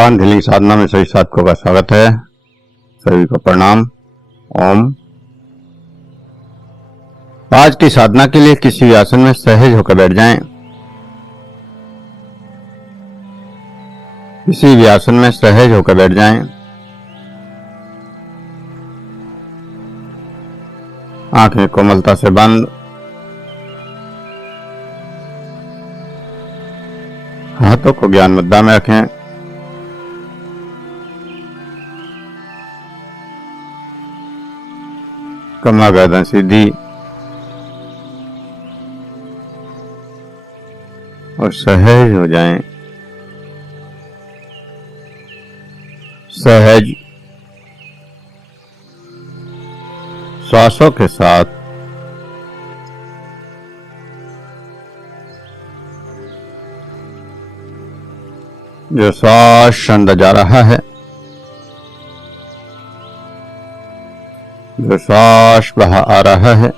पांच हीलिंग साधना में सभी साधकों का स्वागत है। सभी को प्रणाम। ओम। आज की साधना के लिए किसी भी आसन में सहज होकर बैठ जाएं। किसी भी आसन में सहज होकर बैठ जाएं। आंखें कोमलता से बंद। हाथों को ज्ञान मुद्रा में रखें। कमर गर्दन सीधी और सहज हो जाएं। सहज श्वासों के साथ जो श्वास अंदर जा रहा है, जो श्वास बाहर आ रहा है,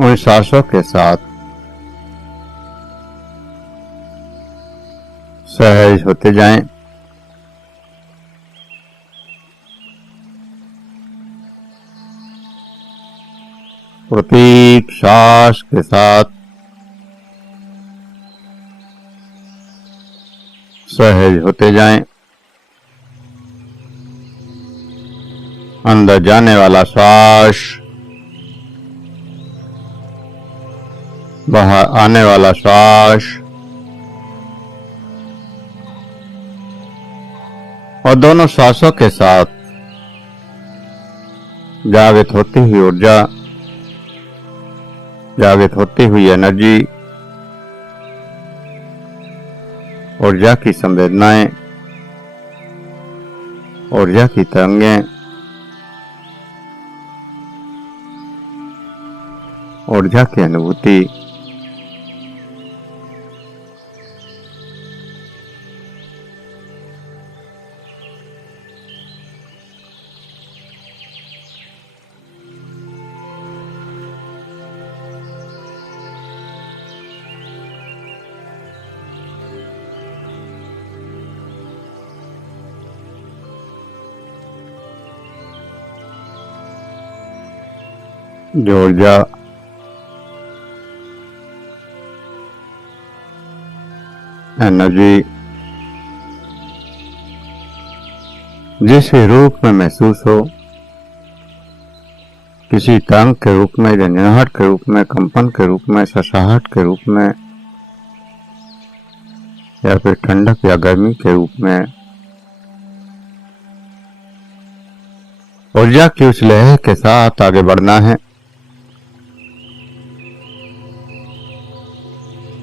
उन श्वासों के साथ सहज होते जाएं। प्रत्येक श्वास के साथ सहज होते जाएं। अंदर जाने वाला श्वास, बाहर आने वाला श्वास और दोनों श्वासों के साथ जागृत होती हुई ऊर्जा, जागृत होती हुई एनर्जी, ऊर्जा की संवेदनाएं, ऊर्जा की तरंगें, ऊर्जा की अनुभूति जो ऊर्जा एनर्जी जिस भी रूप में महसूस हो, किसी तरंग के रूप में, झंझनाहट के रूप में, कंपन के रूप में, ससाहट के रूप में, या फिर ठंडक या गर्मी के रूप में, ऊर्जा की उस लहर के साथ आगे बढ़ना है।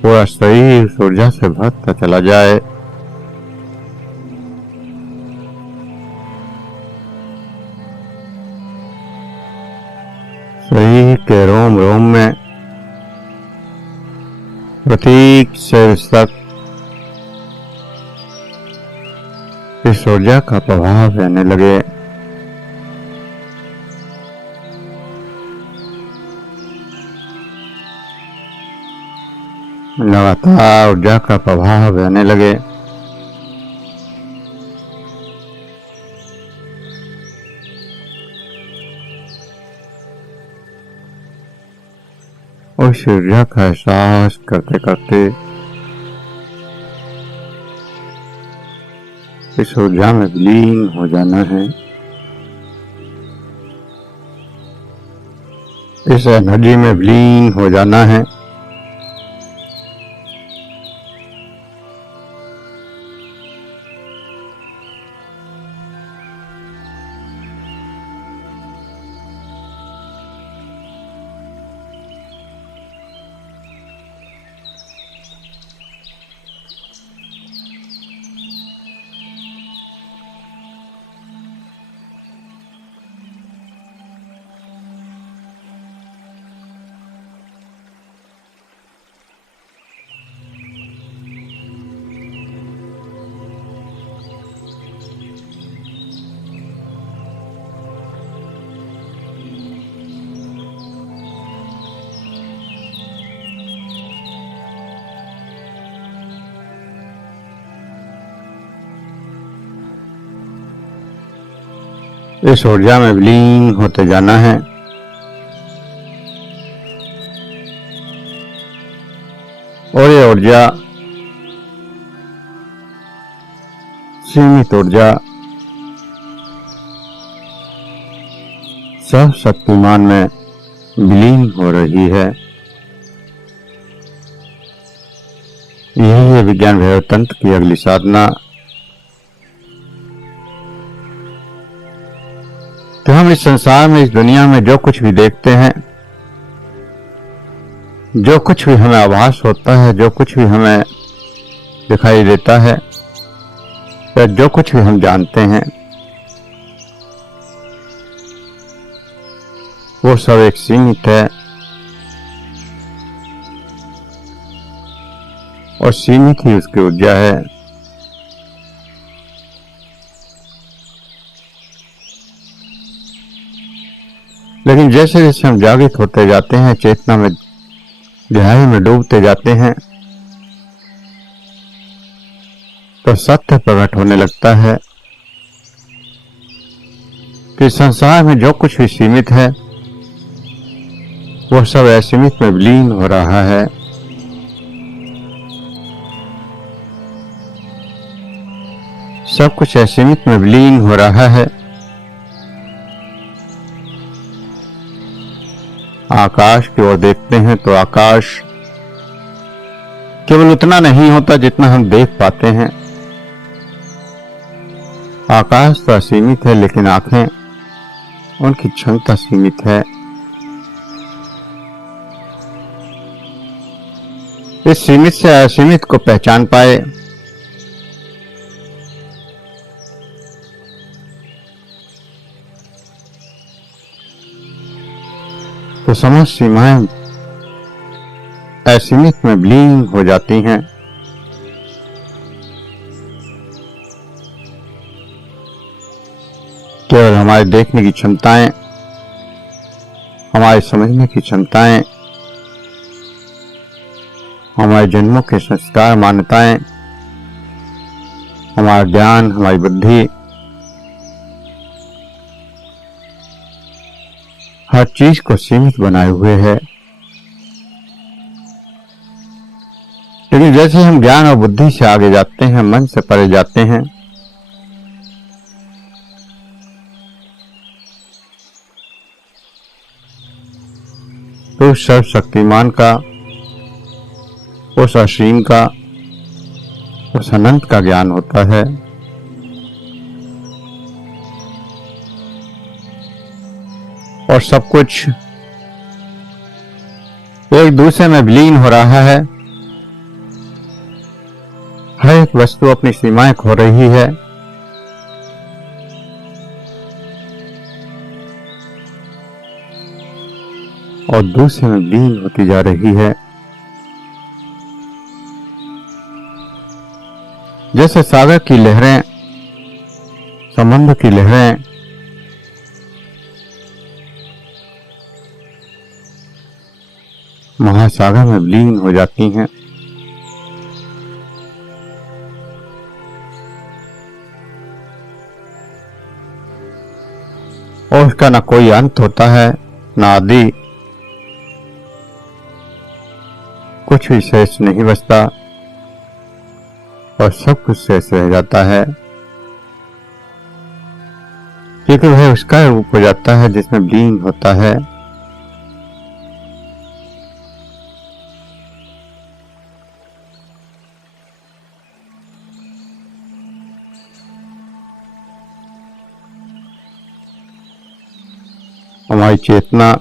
पूरा शरीर उस ऊर्जा से भरता चला जाए। शरीर के रोम रोम में, प्रत्येक सेल तक इस ऊर्जा का प्रभाव रहने लगे। लगातार ऊर्जा का प्रभाव रहने लगे। उस ऊर्जा का एहसास करते करते इस ऊर्जा में विलीन हो जाना है। इस एनर्जी में विलीन हो जाना है। इस ऊर्जा में विलीन होते जाना है। और ये ऊर्जा सीमित ऊर्जा सर्वशक्तिमान में विलीन हो रही है। यही है विज्ञान भैरव तंत्र की अगली साधना। तो हम इस संसार में, इस दुनिया में जो कुछ भी देखते हैं, जो कुछ भी हमें आभास होता है, जो कुछ भी हमें दिखाई देता है, या जो कुछ भी हम जानते हैं, वो सब एक सीमित है और सीमित ही उसकी ऊर्जा है। लेकिन जैसे जैसे हम जागृत होते जाते हैं, चेतना में गहराई में डूबते जाते हैं, तो सत्य प्रकट होने लगता है कि संसार में जो कुछ भी सीमित है वो सब असीमित में विलीन हो रहा है। सब कुछ असीमित में विलीन हो रहा है। आकाश की ओर देखते हैं तो आकाश केवल उतना नहीं होता जितना हम देख पाते हैं। आकाश तो असीमित है, लेकिन आंखें, उनकी क्षमता सीमित है। इस सीमित से असीमित को पहचान पाए तो समस्त सीमाएं असीमित में विलीन हो जाती हैं। केवल हमारे देखने की क्षमताएं, हमारे समझने की क्षमताएं, हमारे जन्मों के संस्कार, मान्यताएं, हमारा ज्ञान, हमारी बुद्धि, हर चीज को सीमित बनाए हुए है। लेकिन जैसे हम ज्ञान और बुद्धि से आगे जाते हैं, मन से परे जाते हैं, तो उस सर्वशक्तिमान का, उस असीम का, उस अनंत का ज्ञान होता है। और सब कुछ एक दूसरे में विलीन हो रहा है। हर एक वस्तु अपनी सीमाएं खो रही है। और दूसरे में विलीन होती जा रही है। जैसे सागर की लहरें, समुद्र की लहरें महासागर में विलीन हो जाती हैं, और उसका ना कोई अंत होता है, ना आदि, कुछ भी शेष नहीं बचता और सब कुछ शेष रह जाता है, क्योंकि वह उसका रूप हो जाता है जिसमें विलीन होता है। हमारी चेतना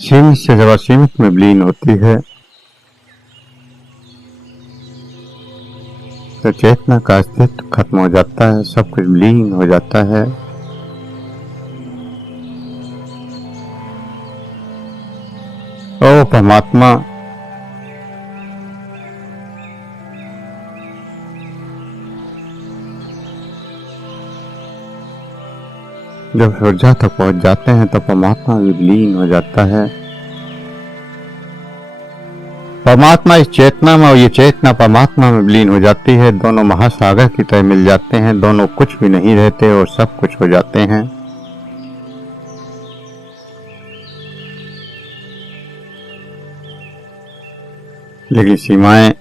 सीमित से जब असीमित में विलीन होती है तो चेतना का अस्तित्व खत्म हो जाता है, सब कुछ विलीन हो जाता है। ओ परमात्मा जब ऊर्जा तक पहुंच जाते हैं तो परमात्मा भी विलीन हो जाता है। परमात्मा इस चेतना में और ये चेतना परमात्मा में विलीन हो जाती है। दोनों महासागर की तरह मिल जाते हैं, दोनों कुछ भी नहीं रहते और सब कुछ हो जाते हैं। लेकिन सीमाएं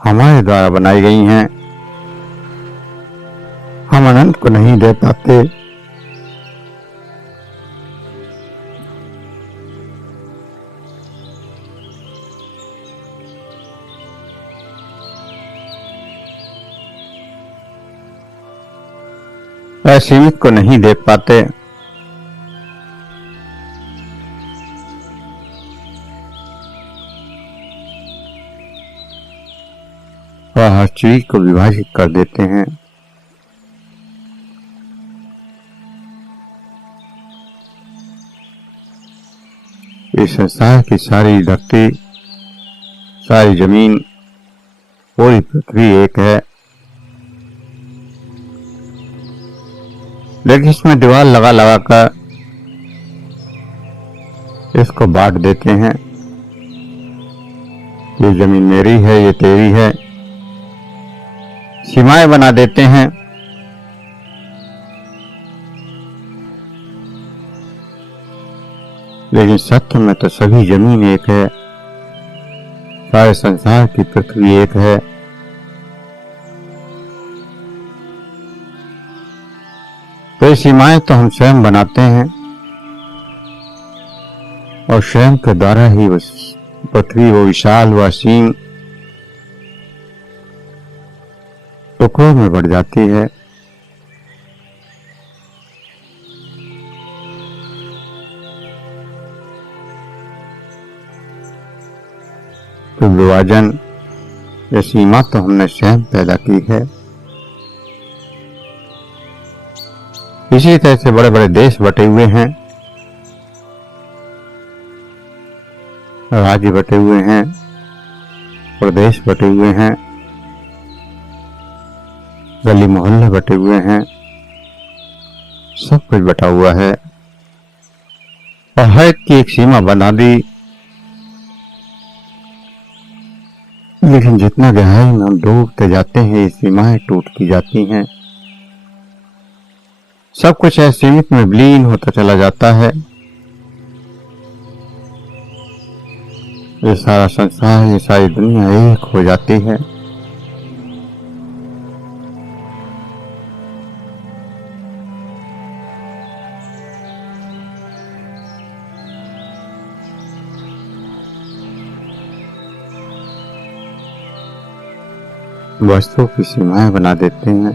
हमारे द्वारा बनाई गई हैं, हम अनंत को नहीं दे पाते। असीमित को नहीं देख पाते। और हर चीज को विभाजित कर देते हैं। इस संसार की सारी धरती, सारी जमीन, पूरी पृथ्वी एक है, लेकिन इसमें दीवार लगा लगा कर इसको बांट देते हैं। ये जमीन मेरी है, ये तेरी है, सीमाएं बना देते हैं। लेकिन सत्य में तो सभी जमीन एक है, सारे संसार की पृथ्वी एक है। तो ये सीमाएं तो हम स्वयं बनाते हैं और स्वयं के द्वारा ही उस पृथ्वी वो विशाल व असीम टुकड़ों में बढ़ जाती है। तो विभाजन या सीमा तो हमने स्वयं पैदा की है। इसी तरह से बड़े बड़े देश बटे हुए हैं, राज्य बटे हुए हैं, प्रदेश बटे हुए हैं, गली मोहल्ले बटे हुए हैं, सब कुछ बटा हुआ है और हर एक की एक सीमा बना दी। लेकिन जितना गहराई में हम डूबते जाते हैं, ये सीमाएं टूटती जाती हैं, सब कुछ असीमित में विलीन होता चला जाता है। ये सारा संसार, ये सारी दुनिया एक हो जाती है। वस्तु की सीमाएं बना देते हैं,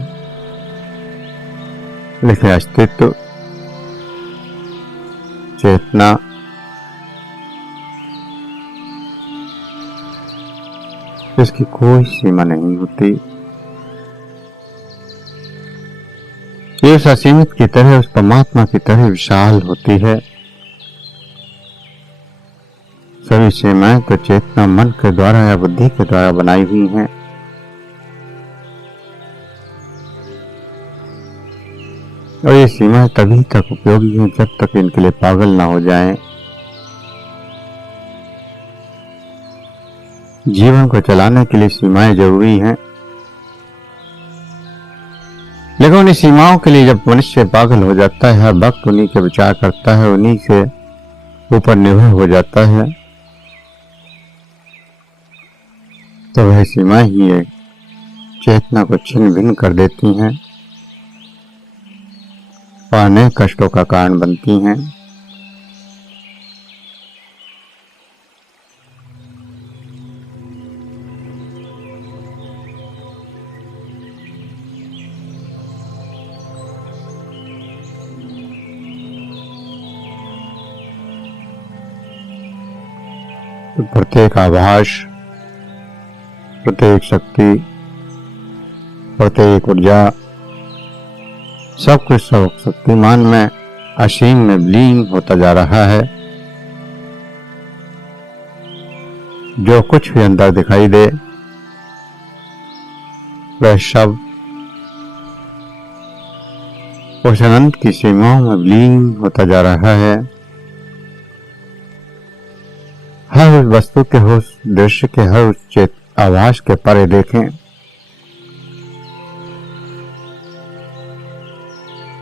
लेकिन अस्तित्व, चेतना, इसकी कोई सीमा नहीं होती। ये उस असीमित की तरह, उस परमात्मा की तरह विशाल होती है। सभी सीमाएं तो चेतना, मन के द्वारा या बुद्धि के द्वारा बनाई हुई हैं। और ये सीमाएं तभी तक उपयोगी हैं जब तक इनके लिए पागल ना हो जाएं। जीवन को चलाने के लिए सीमाएं जरूरी हैं, लेकिन उन्हीं सीमाओं के लिए जब मनुष्य पागल हो जाता है, हर वक्त उन्हीं के विचार करता है, उन्हीं से ऊपर निर्भर हो जाता है, तो वह सीमाएं ही चेतना को छिन्न भिन्न कर देती हैं और अनेक कष्टों का कारण बनती हैं। तो प्रत्येक आभास, प्रत्येक शक्ति, प्रत्येक ऊर्जा, सब कुछ शक्तिमान में, असीम में विलीन होता जा रहा है। जो कुछ भी अंदर दिखाई दे, वह सब उस अनंत की सीमाओं में विलीन होता जा रहा है। हर उस वस्तु के, उस दृश्य के, हर उस चेत आवाज के परे देखें।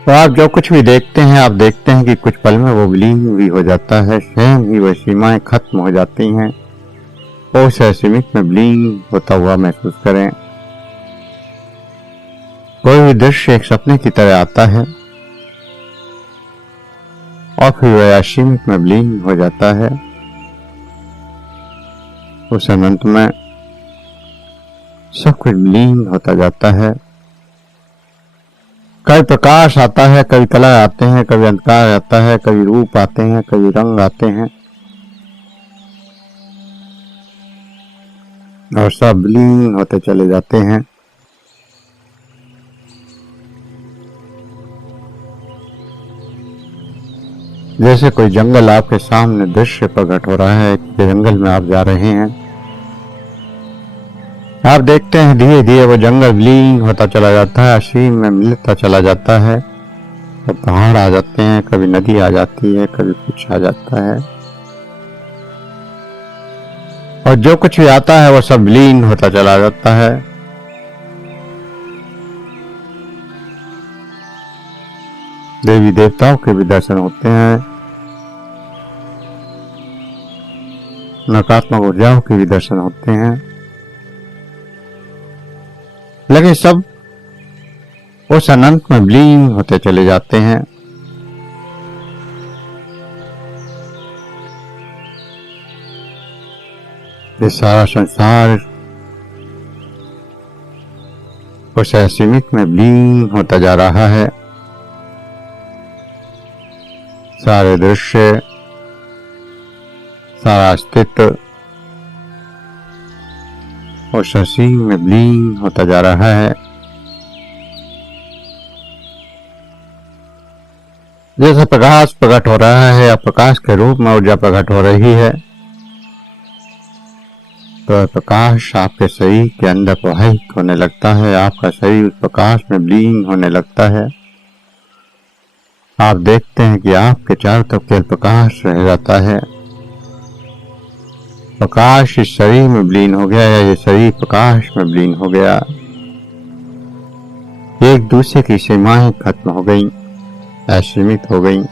तो आप जो कुछ भी देखते हैं, आप देखते हैं कि कुछ पल में वो विलीन भी हो जाता है, स्वयं ही वह सीमाएं खत्म हो जाती हैं और उस असीमित में विलीन होता हुआ महसूस करें। कोई भी दृश्य एक सपने की तरह आता है और फिर वह असीमित में विलीन हो जाता है। उस अनंत में सब कुछ विलीन होता जाता है। कभी प्रकाश आता है, कभी कला आते हैं, कभी अंधकार आता है, कभी रूप आते हैं, कभी रंग आते हैं और सब विलीन होते चले जाते हैं। जैसे कोई जंगल आपके सामने दृश्य प्रकट हो रहा है कि जंगल में आप जा रहे हैं। आप देखते हैं धीरे धीरे वो जंगल विलीन होता चला जाता है, असीम में मिलता चला जाता है। तो पहाड़ आ जाते हैं, कभी नदी आ जाती है, कभी कुछ आ जाता है और जो कुछ भी आता है वो सब विलीन होता चला जाता है। देवी देवताओं के भी दर्शन होते हैं, नकारात्मक ऊर्जाओं के भी दर्शन होते हैं, लेकिन सब उस अनंत में विलीन होते चले जाते हैं। ये सारा संसार उस असीमित में विलीन होता जा रहा है। सारे दृश्य, सारा अस्तित्व उस असीम में विलीन होता जा रहा है। जैसे प्रकाश प्रकट हो रहा है या प्रकाश के रूप में ऊर्जा प्रकट हो रही है, तो प्रकाश आपके शरीर के अंदर प्रवाहित होने लगता है, आपका शरीर उस प्रकाश में विलीन होने लगता है। आप देखते हैं कि आपके चारों तरफ केवल प्रकाश रह जाता है। प्रकाश इस शरीर में विलीन हो गया या ये शरीर प्रकाश में विलीन हो गया। एक दूसरे की सीमाएं खत्म हो गईं, असीमित हो गईं।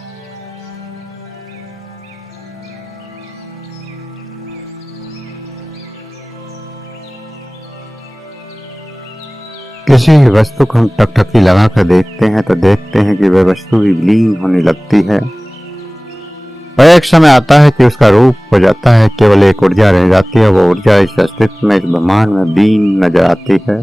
किसी भी वस्तु को हम टकटकी लगाकर देखते हैं तो देखते हैं कि वह वस्तु भी विलीन होने लगती है और एक समय आता है कि उसका रूप हो जाता है, केवल एक ऊर्जा रह जाती है। वो ऊर्जा इस अस्तित्व में, इस ब्रह्मांड में विलीन नजर आती है।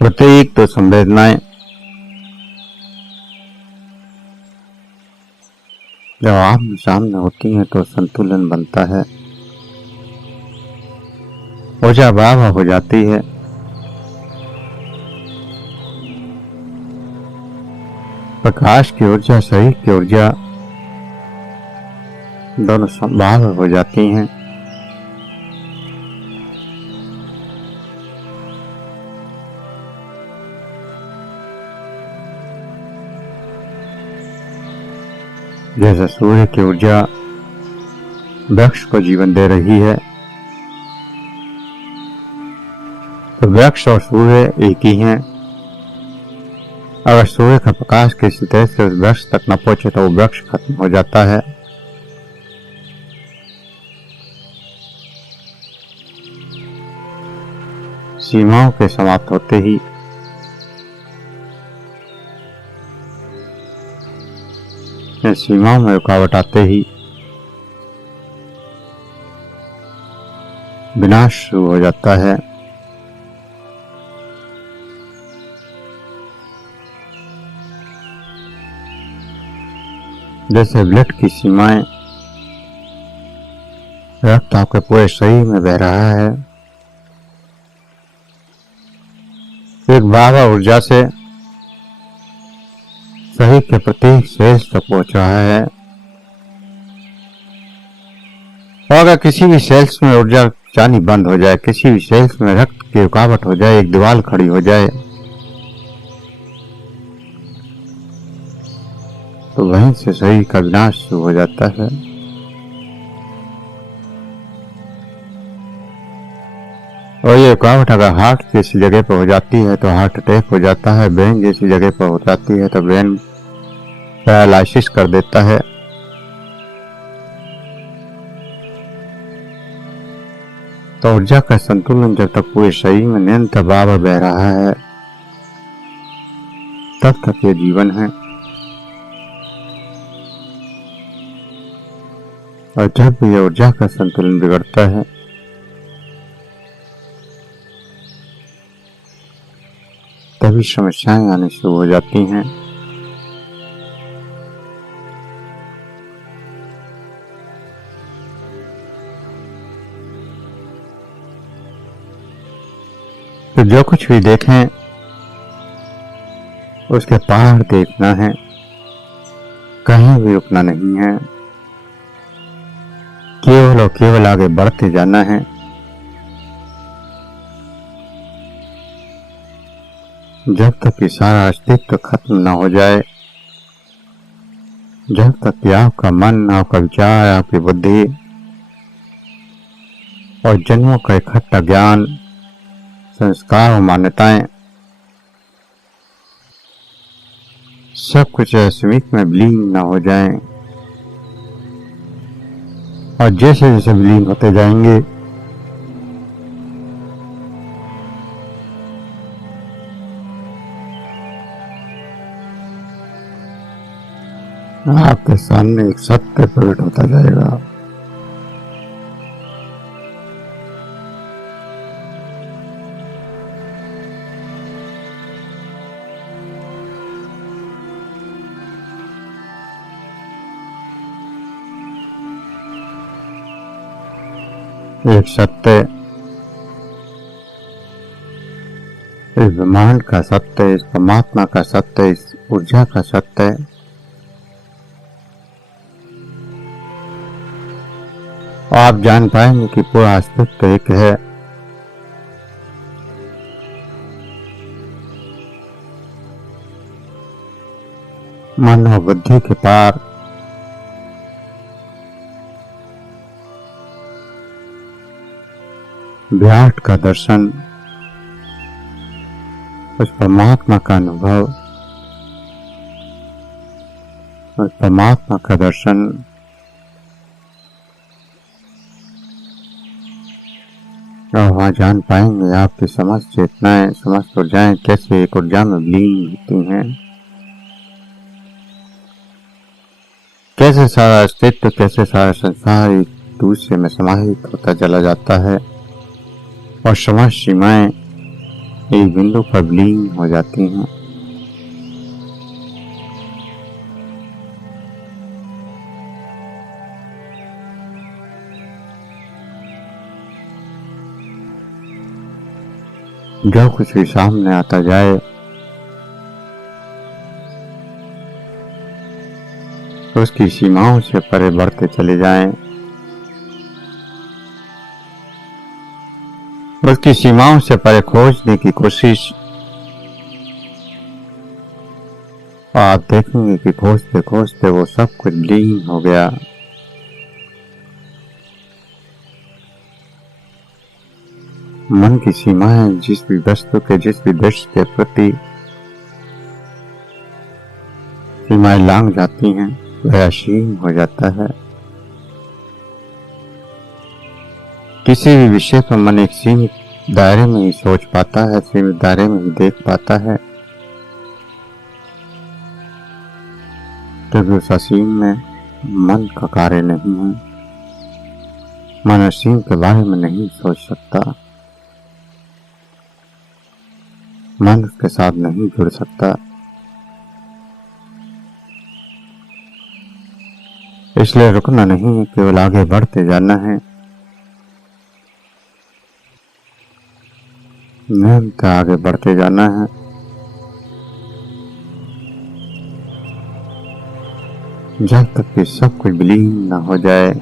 प्रत्येक तो संवेदनाएं जब आमने सामने होती हैं तो संतुलन बनता है, ऊर्जा बराबर हो जाती है। प्रकाश की ऊर्जा, शरीर की ऊर्जा दोनों बराबर हो जाती हैं। जैसे सूर्य की ऊर्जा वृक्ष को जीवन दे रही है, तो वृक्ष और सूर्य एक ही हैं। अगर सूर्य का प्रकाश किसी तरह से उस वृक्ष तक न पहुंचे तो वो वृक्ष खत्म हो जाता है। सीमाओं के समाप्त होते ही अपने सीमाओं में रुकावट आते ही विनाश शुरू हो जाता है। जैसे ब्लड की सीमाएं, रक्त आपके पूरे शरीर में बह रहा है, एक बाबा ऊर्जा से शरीर के प्रत्येक सेल्स तक पहुंच रहा है। और अगर किसी भी सेल्स में ऊर्जा जानी बंद हो जाए, किसी भी सेल्स में रक्त की रुकावट हो जाए, एक दीवार खड़ी हो जाए, तो वहीं से शरीर का विनाश शुरू हो जाता है। और ये रुकावट अगर हार्ट जैसी जगह पर हो जाती है तो हार्ट अटैक हो जाता है, ब्रेन जैसी जगह पर हो जाती है तो ब्रेन पैरालिसिस कर देता है। तो ऊर्जा का संतुलन जब तक पूरे शरीर में निरंतर बराबर बह रहा है, तब तक ये जीवन है। और जब भी ये ऊर्जा का संतुलन बिगड़ता है, तभी समस्याएं आनी शुरू हो जाती हैं। तो जो कुछ भी देखें उसके पार देखना है, कहीं भी रुकना नहीं है, केवल और केवल आगे बढ़ते जाना है। जब तक कि सारा अस्तित्व खत्म न हो जाए, जब तक कि आपका मन, आपका विचार, आपकी बुद्धि और जन्मों का इकट्ठा ज्ञान, संस्कार और मान्यताएं सब कुछ अस्मित में विलीन न हो जाएं। और जैसे जैसे विलीन होते जाएंगे, आपके सामने एक सत्य प्रकट होता जाएगा। एक सत्य, इस ब्रह्मांड का सत्य, इस परमात्मा का सत्य, इस ऊर्जा का सत्य, आप जान पाएंगे कि पूरा अस्तित्व एक है। मन और बुद्धि के पार विराट का दर्शन, उस परमात्मा का अनुभव, उस परमात्मा का दर्शन और वहाँ जान पाएंगे आपकी समस्त चेतनाएं, समस्त ऊर्जाएं कैसे एक ऊर्जा में विलीन होती हैं, कैसे सारा अस्तित्व, कैसे सारा संसार एक दूसरे में समाहित होता चला जाता है और समस्त सीमाएं एक बिंदु पर विलीन हो जाती हैं। जो कुछ भी सामने आता जाए उसकी सीमाओं से परे बढ़ते चले जाएं, उसकी सीमाओं से परे खोजने की कोशिश। आप देखेंगे कि खोजते खोजते वो सब कुछ विलीन हो गया। मन की सीमाएं जिस भी वस्तु के, जिस भी दृश्य के प्रति सीमाएं लांघ जाती हैं, वह असीम हो जाता है। किसी भी विषय पर मन एक सीमित दायरे में ही सोच पाता है, सीमित दायरे में ही देख पाता है। क्योंकि उस असीम में मन का कार्य नहीं है। मन असीम के बारे में नहीं सोच सकता, मन उसके साथ नहीं जुड़ सकता। इसलिए रुकना नहीं है, केवल आगे बढ़ते जाना है। निरंतर आगे बढ़ते जाना है। जब तक कि सब कुछ विलीन न हो जाए,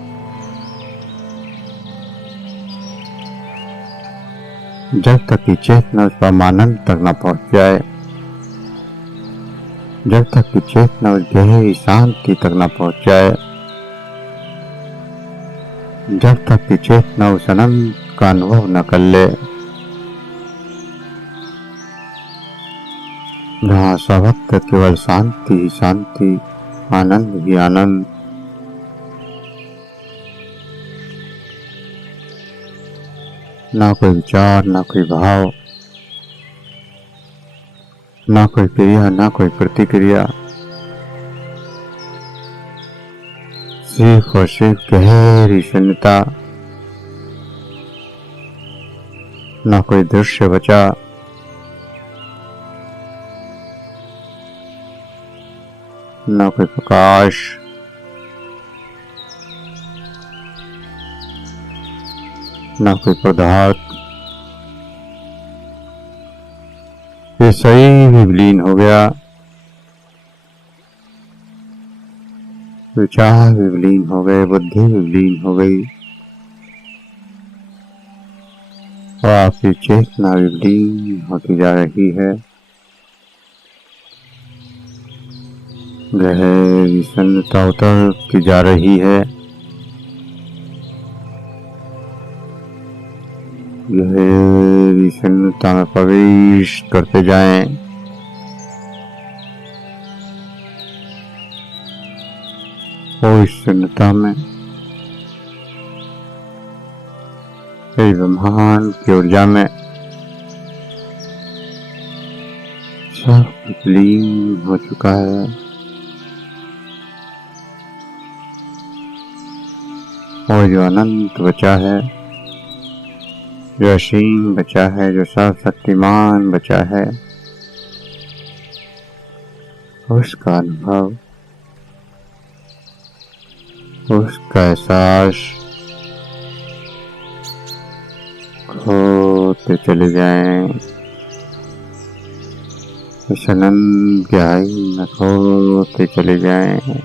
जब तक कि चेतना उस परमानंद तक न पहुंच जाए, जब तक कि चेतना उस गहरी शांति तक न पहुंच जाए, जब तक कि चेतना उस अनंत का अनुभव न कर ले, जहाँ सर्वत्र केवल शांति ही शांति, आनंद ही आनंद, ना कोई विचार, ना कोई भाव, ना कोई क्रिया, ना कोई प्रतिक्रिया, सिर्फ और सिर्फ गहरी शून्यता। ना कोई दृश्य बचा, ना कोई प्रकाश, ना कोई पदार्थ। ये सही भी विलीन हो गया, विचार भी विलीन हो गए, बुद्धि भी विलीन हो गई, और आपकी चेतना भी विलीन होती जा रही है। गहरी शून्यता उतरती जा रही है। गहरी शून्यता में प्रवेश करते जाएं। और इस शून्यता में इस ब्रह्मांड की ऊर्जा में सब कुछ लीन हो चुका है। और जो अनंत बचा है, जो असीम बचा है, जो सर्वशक्तिमान बचा है, उसका अनुभव, उसका एहसास खोते चले जाएं। इस अनंत गहराई में खोते चले जाएं।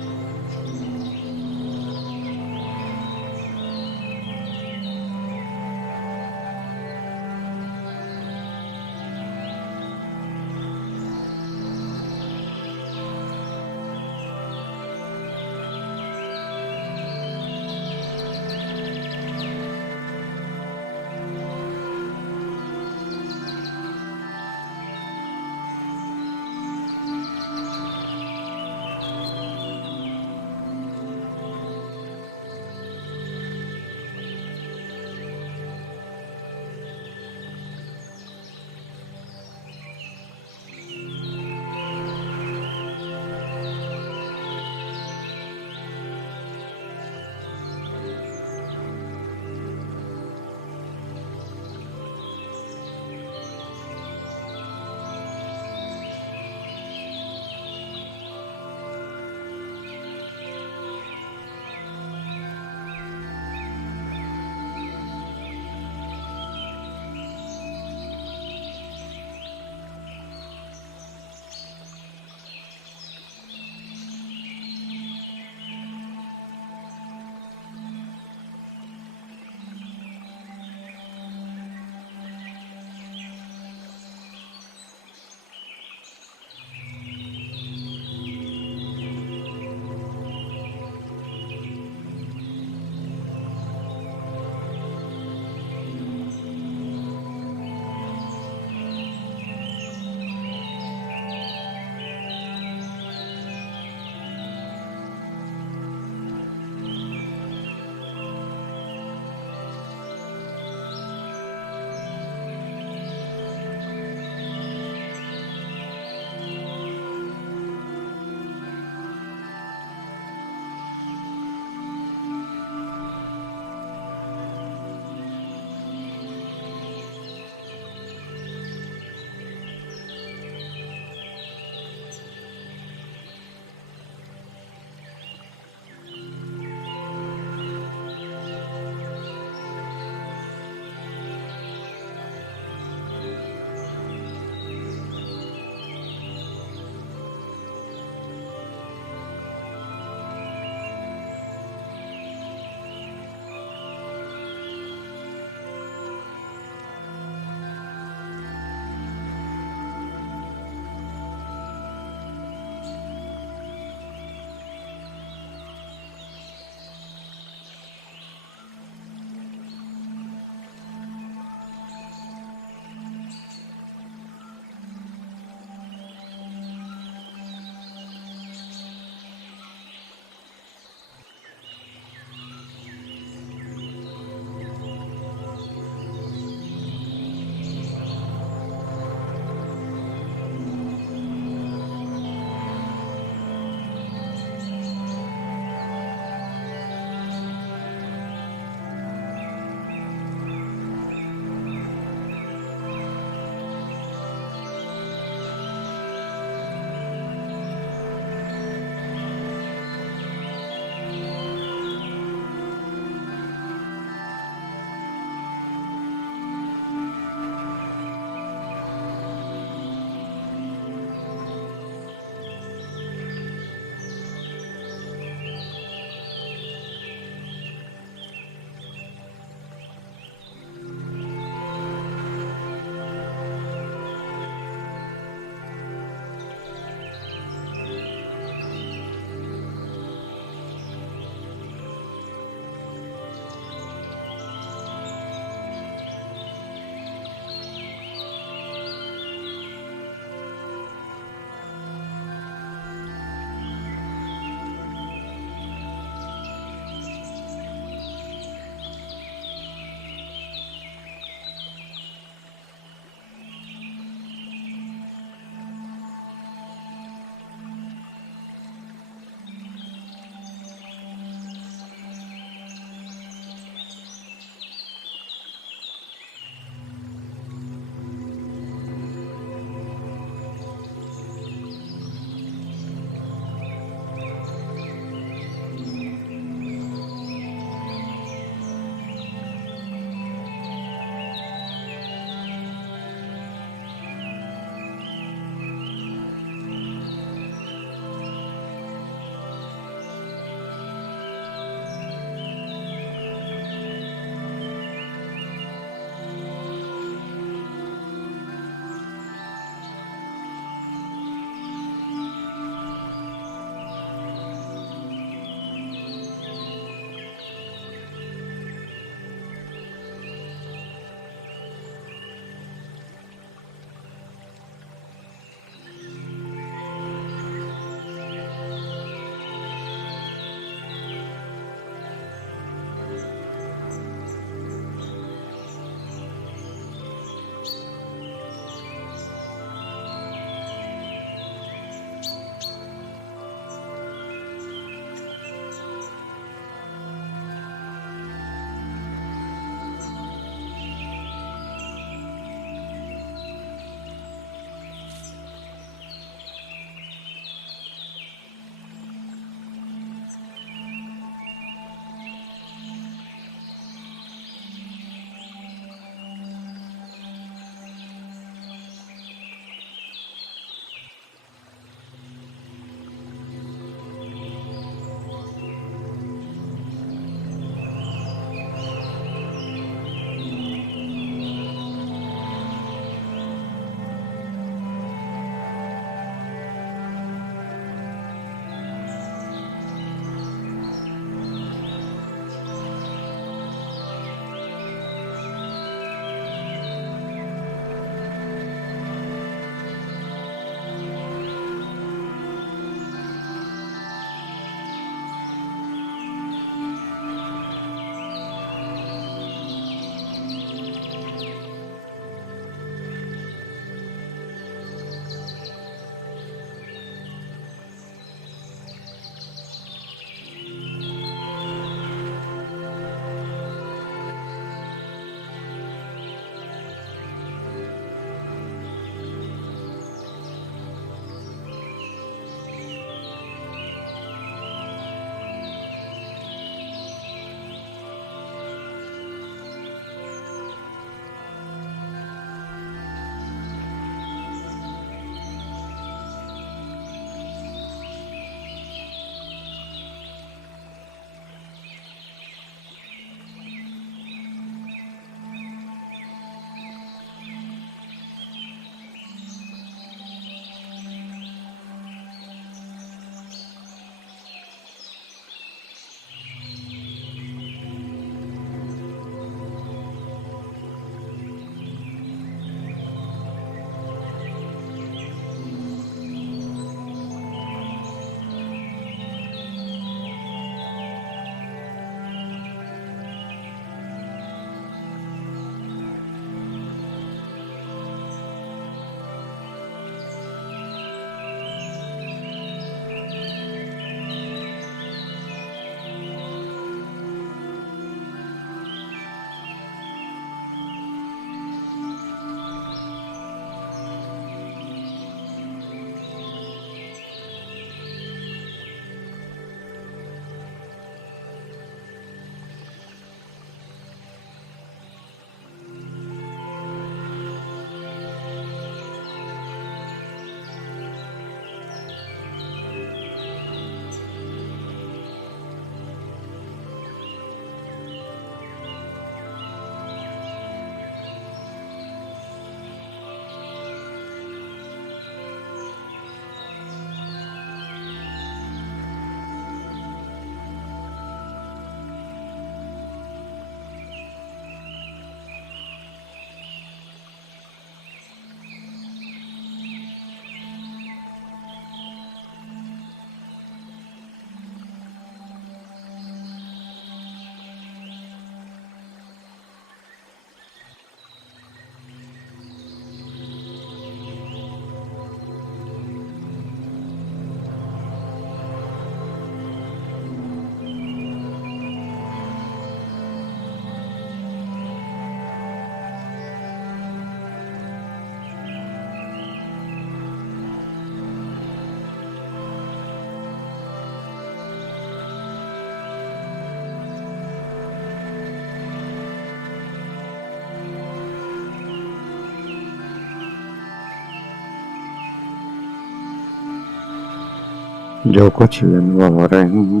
जो कुछ भी अनुभव हो रहे हैं,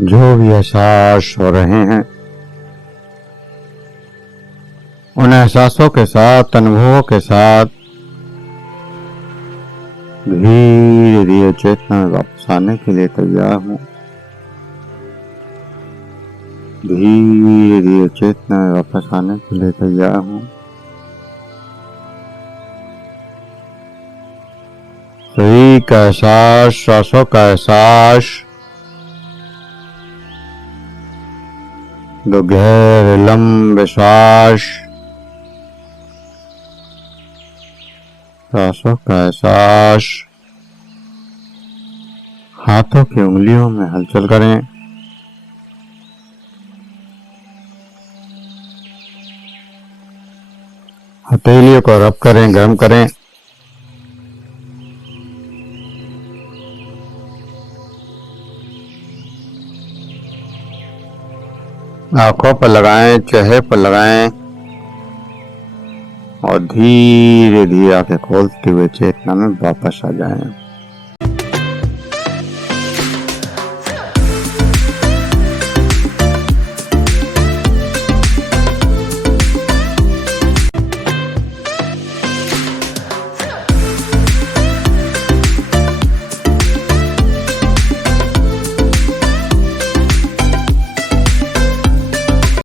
जो भी एहसास हो रहे हैं, उन एहसासों के साथ, अनुभवों के साथ धीरे धीरे चेतना में वापस आने के लिए तैयार हूँ। धीरे धीरे चेतना में वापस आने के लिए तैयार हूँ। शरीर का एहसास, श्वासों का एहसास, दो गहरे लंबे श्वास, श्वासों का एहसास। हाथों की उंगलियों में हलचल करें। हथेलियों को रब करें, गर्म करें। आंखों पर लगाएं, चेहरे पर लगाएं और धीरे धीरे आंखें खोलते हुए चेतना में वापस आ जाएं।